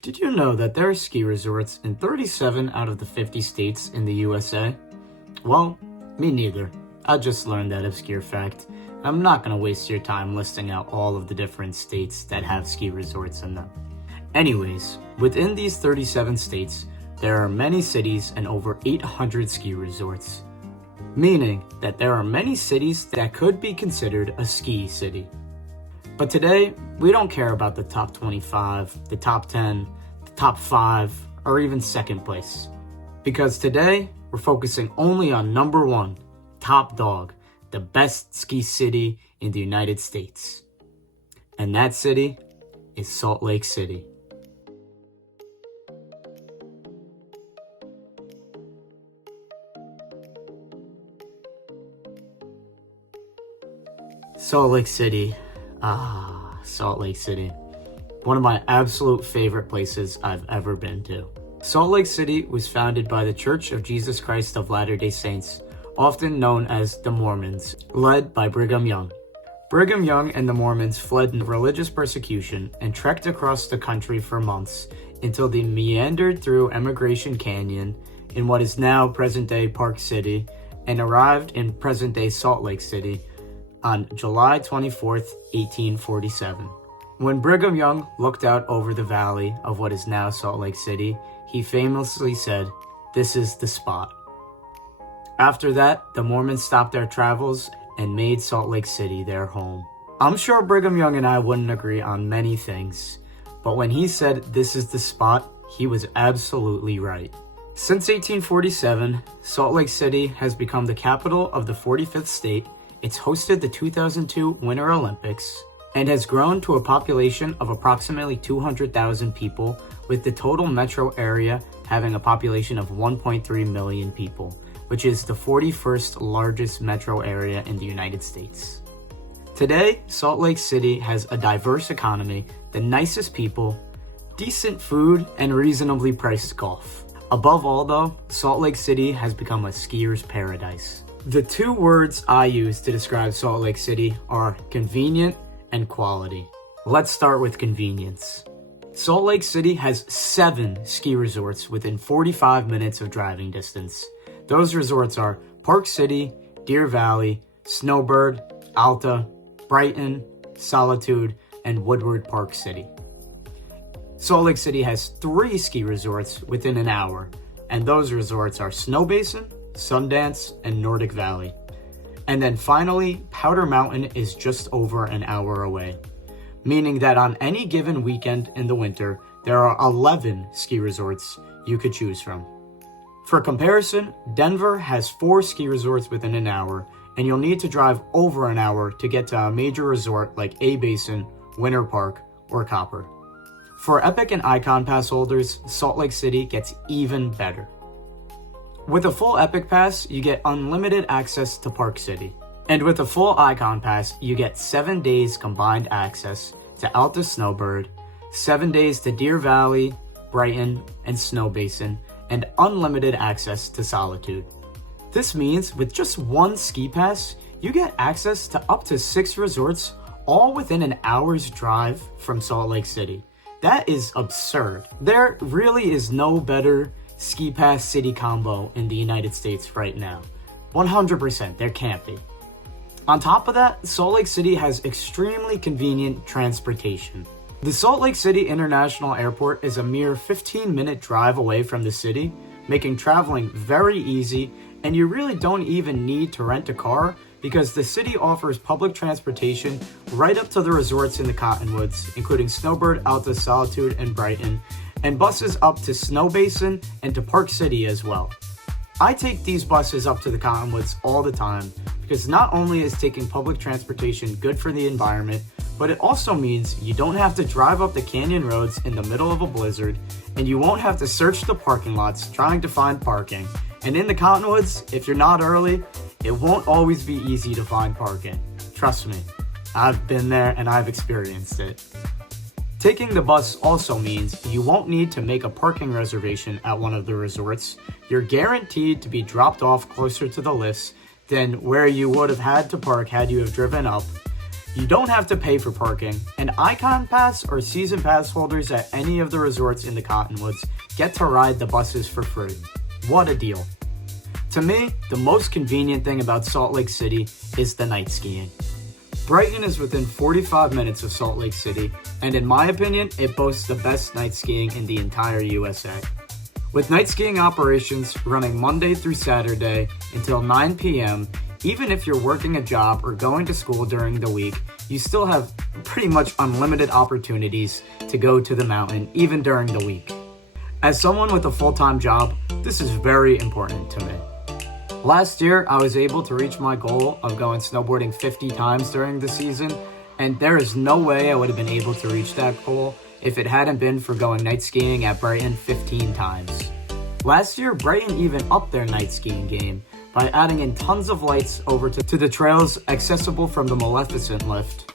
Did you know that there are ski resorts in 37 out of the 50 states in the USA? Well, me neither. I just learned that obscure fact. I'm not going to waste your time listing out all of the different states that have ski resorts in them. Anyways, within these 37 states, there are many cities and over 800 ski resorts, meaning that there are many cities that could be considered a ski city. But today, we don't care about the top 25, the top 10, the top 5, or even second place. Because today, we're focusing only on number 1, top dog, the best ski city in the United States. And that city is Salt Lake City. Salt Lake City. Salt Lake City. One of my absolute favorite places I've ever been to. Salt Lake City was founded by the Church of Jesus Christ of Latter-day Saints, often known as the Mormons, led by Brigham Young. Brigham Young and the Mormons fled religious persecution and trekked across the country for months until they meandered through Emigration Canyon in what is now present-day Park City and arrived in present-day Salt Lake City on July 24th, 1847. When Brigham Young looked out over the valley of what is now Salt Lake City, he famously said, "This is the spot." After that, the Mormons stopped their travels and made Salt Lake City their home. I'm sure Brigham Young and I wouldn't agree on many things, but when he said this is the spot, he was absolutely right. Since 1847, Salt Lake City has become the capital of the 45th state. It's hosted the 2002 Winter Olympics and has grown to a population of approximately 200,000 people, with the total metro area having a population of 1.3 million people, which is the 41st largest metro area in the United States. Today, Salt Lake City has a diverse economy, the nicest people, decent food, and reasonably priced golf. Above all though, Salt Lake City has become a skier's paradise. The two words I use to describe Salt Lake City are convenient and quality. Let's start with convenience. Salt Lake City has 7 ski resorts within 45 minutes of driving distance. Those resorts are Park City, Deer Valley, Snowbird, Alta, Brighton, Solitude, and Woodward Park City. Salt Lake City has 3 ski resorts within an hour, and those resorts are Snowbasin, Sundance, and Nordic Valley. And then finally, Powder Mountain is just over an hour away, meaning that on any given weekend in the winter, there are 11 ski resorts you could choose from. For comparison, Denver has 4 ski resorts within an hour, and you'll need to drive over an hour to get to a major resort like A-Basin, Winter Park, or Copper. For Epic and Ikon Pass holders, Salt Lake City gets even better. With a full Epic Pass, you get unlimited access to Park City. And with a full Ikon Pass, you get 7 days combined access to Alta Snowbird, 7 days to Deer Valley, Brighton, and Snowbasin, and unlimited access to Solitude. This means with just one ski pass, you get access to up to 6 resorts, all within an hour's drive from Salt Lake City. That is absurd. There really is no better ski pass city combo in the United States right now. 100%, there can't be. On top of that, Salt Lake City has extremely convenient transportation. The Salt Lake City International Airport is a mere 15-minute drive away from the city, making traveling very easy, and you really don't even need to rent a car because the city offers public transportation right up to the resorts in the Cottonwoods, including Snowbird, Alta, Solitude, and Brighton, and buses up to Snowbasin and to Park City as well. I take these buses up to the Cottonwoods all the time because not only is taking public transportation good for the environment, but it also means you don't have to drive up the canyon roads in the middle of a blizzard, and you won't have to search the parking lots trying to find parking. And in the Cottonwoods, if you're not early, it won't always be easy to find parking. Trust me, I've been there and I've experienced it. Taking the bus also means you won't need to make a parking reservation at one of the resorts. You're guaranteed to be dropped off closer to the lifts than where you would have had to park had you have driven up. You don't have to pay for parking, and Ikon Pass or Season Pass holders at any of the resorts in the Cottonwoods get to ride the buses for free. What a deal. To me, the most convenient thing about Salt Lake City is the night skiing. Brighton is within 45 minutes of Salt Lake City, and in my opinion, it boasts the best night skiing in the entire USA. With night skiing operations running Monday through Saturday until 9 p.m., even if you're working a job or going to school during the week, you still have pretty much unlimited opportunities to go to the mountain, even during the week. As someone with a full-time job, this is very important to me. Last year, I was able to reach my goal of going snowboarding 50 times during the season, and there is no way I would have been able to reach that goal if it hadn't been for going night skiing at Brighton 15 times. Last year, Brighton even upped their night skiing game by adding in tons of lights over to the trails accessible from the Maleficent lift,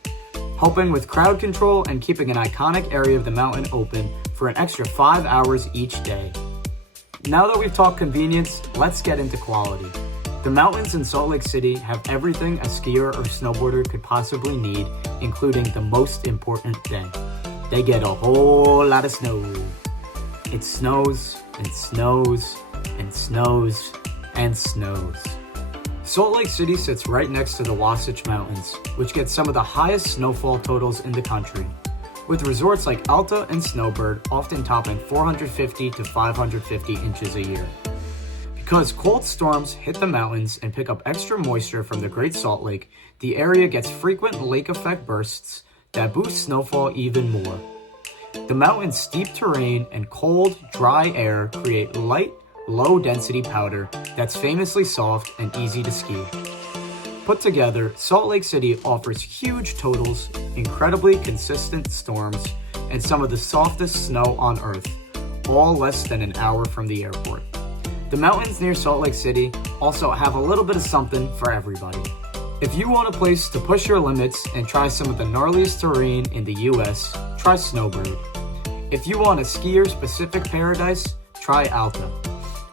helping with crowd control and keeping an iconic area of the mountain open for an extra 5 hours each day. Now that we've talked convenience, let's get into quality. The mountains in Salt Lake City have everything a skier or snowboarder could possibly need, including the most important thing. They get a whole lot of snow. It snows and snows and snows and snows. Salt Lake City sits right next to the Wasatch Mountains, which get some of the highest snowfall totals in the country, with resorts like Alta and Snowbird often topping 450 to 550 inches a year. Because cold storms hit the mountains and pick up extra moisture from the Great Salt Lake, the area gets frequent lake effect bursts that boost snowfall even more. The mountain's steep terrain and cold, dry air create light, low-density powder that's famously soft and easy to ski. Put together, Salt Lake City offers huge totals, incredibly consistent storms, and some of the softest snow on Earth, all less than an hour from the airport. The mountains near Salt Lake City also have a little bit of something for everybody. If you want a place to push your limits and try some of the gnarliest terrain in the US, try Snowbird. If you want a skier-specific paradise, try Alta.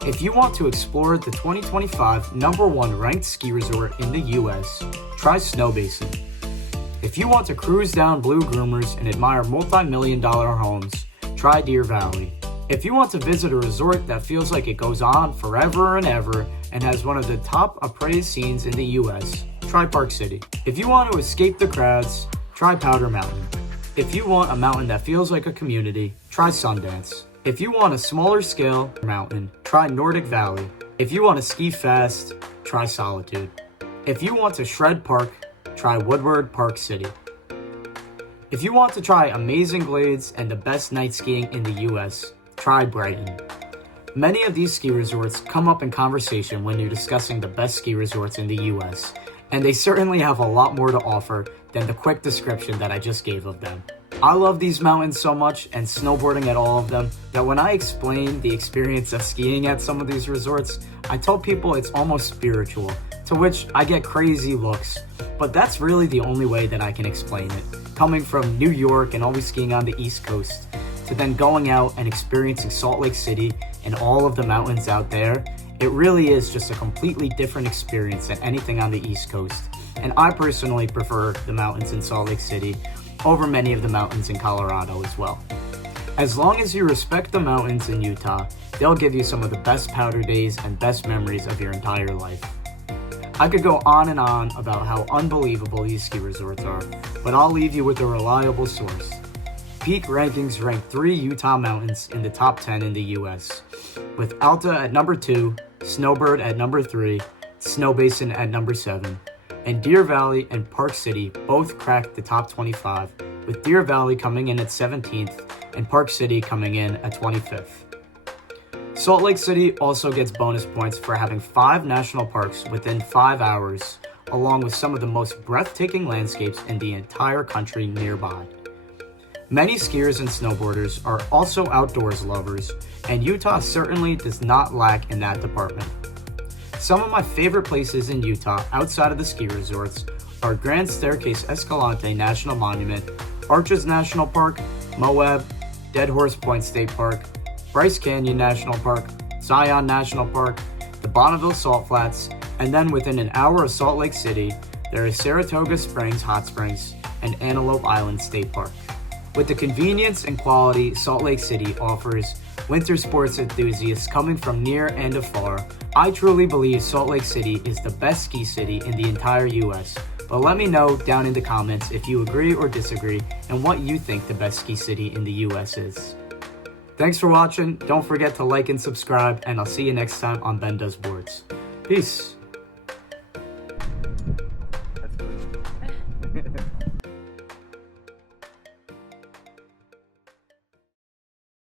If you want to explore the 2025 #1 ranked ski resort in the US, try Snowbasin. If you want to cruise down blue groomers and admire multi-million-dollar homes, try Deer Valley. If you want to visit a resort that feels like it goes on forever and ever and has one of the top appraised scenes in the US, try Park City. If you want to escape the crowds, try Powder Mountain. If you want a mountain that feels like a community, try Sundance. If you want a smaller scale mountain, try Nordic Valley. If you want to ski fast, try Solitude. If you want to shred park, try Woodward Park City. If you want to try amazing glades and the best night skiing in the US, try Brighton. Many of these ski resorts come up in conversation when you're discussing the best ski resorts in the US, and they certainly have a lot more to offer than the quick description that I just gave of them. I love these mountains so much and snowboarding at all of them that when I explain the experience of skiing at some of these resorts, I tell people it's almost spiritual, to which I get crazy looks. But that's really the only way that I can explain it. Coming from New York and always skiing on the East Coast, to then going out and experiencing Salt Lake City and all of the mountains out there, it really is just a completely different experience than anything on the East Coast. And I personally prefer the mountains in Salt Lake City over many of the mountains in Colorado as well. As long as you respect the mountains in Utah, they'll give you some of the best powder days and best memories of your entire life. I could go on and on about how unbelievable these ski resorts are, but I'll leave you with a reliable source. Peak Rankings rank 3 Utah mountains in the top 10 in the US, with Alta at number 2, Snowbird at number 3, Snowbasin at number 7, and Deer Valley and Park City both cracked the top 25, with Deer Valley coming in at 17th and Park City coming in at 25th. Salt Lake City also gets bonus points for having 5 national parks within 5 hours, along with some of the most breathtaking landscapes in the entire country nearby. Many skiers and snowboarders are also outdoors lovers, and Utah certainly does not lack in that department. Some of my favorite places in Utah outside of the ski resorts are Grand Staircase Escalante National Monument, Arches National Park, Moab, Dead Horse Point State Park, Bryce Canyon National Park, Zion National Park, the Bonneville Salt Flats, and then within an hour of Salt Lake City, there is Saratoga Springs Hot Springs, and Antelope Island State Park. With the convenience and quality Salt Lake City offers winter sports enthusiasts coming from near and afar, I truly believe Salt Lake City is the best ski city in the entire US. But let me know down in the comments if you agree or disagree and what you think the best ski city in the US is. Thanks for watching. Don't forget to like and subscribe, and I'll see you next time on Ben Does Boards. Peace.